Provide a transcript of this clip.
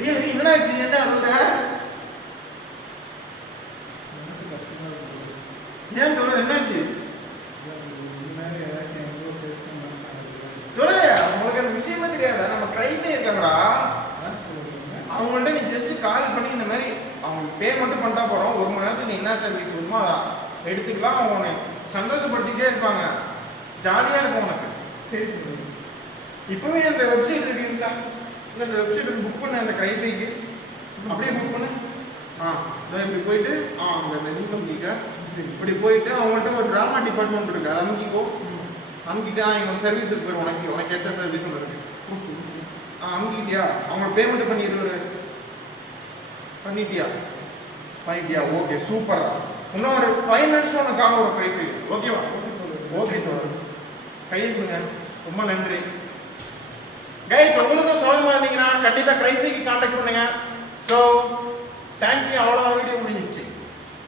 ஏய் நீ என்னடா ஆச்சு என்ன சொல்ற மனசு கஷ்டமா இருக்கு. ஏன் சொல்ற என்னாச்சு முன்னாடி ஏதாச்சும் எவ்வளோ பேசின மனசு ஆகுது. சொல்லுறியா உங்களுக்கு அந்த விஷயமே தெரியாதா நம்ம ட்ரைஃபே இருக்காங்கடா அவங்கள்ட்ட நீ ஜஸ்ட் கால் பண்ணி இந்த மாதிரி அவங்க பே மட்டும் பண்ணிட்டா போகிறோம் 1 மணி நேரத்துக்கு நீ என்ன சர்வீஸ் வேணுமோ அதான் எடுத்துக்கலாம் அவங்க உன்னை சந்தோஷப்படுத்திக்கிட்டே இருப்பாங்க ஜாலியாக இருக்கும் உனக்கு சரி இப்போவே அந்த வெப்சைட் இருக்குங்களா இல்லை அந்த வெப்சைட் புக் பண்ண அந்த க்ரைஃபைக்கு அப்படியே புக் பண்ணு இதை இப்படி போயிட்டு அந்த இன்கம் கிட்ட இப்படி போயிட்டு அவங்கள்ட்ட ஒரு ட்ராமா டிபார்ட்மெண்ட் இருக்குது அதை அமைக்கிக்கோ அமைக்கிட்டா இங்கே சர்வீஸ் இருக்கு உனக்கு ஏற்ற சர்வீஸ் ஒன்று இருக்குது அமுக்கிட்டியா அவங்க பேமெண்ட் பண்ணிட்டியா ஓகே சூப்பரா இன்னும் ஒரு 5 மினிட்ஸ் உனக்காக ஒரு க்ரைஃபை ஓகேவா ஓகே தோழர் கையை கொடுங்க ரொம்ப நன்றி கைஸ் உங்களுக்கும் சௌகரியமா இருந்தீங்கன்னா கண்டிப்பாக க்ரைஃபைக்கு கான்டாக்ட் பண்ணுங்க ஸோ தேங்க்யூ அவ்வளோதான்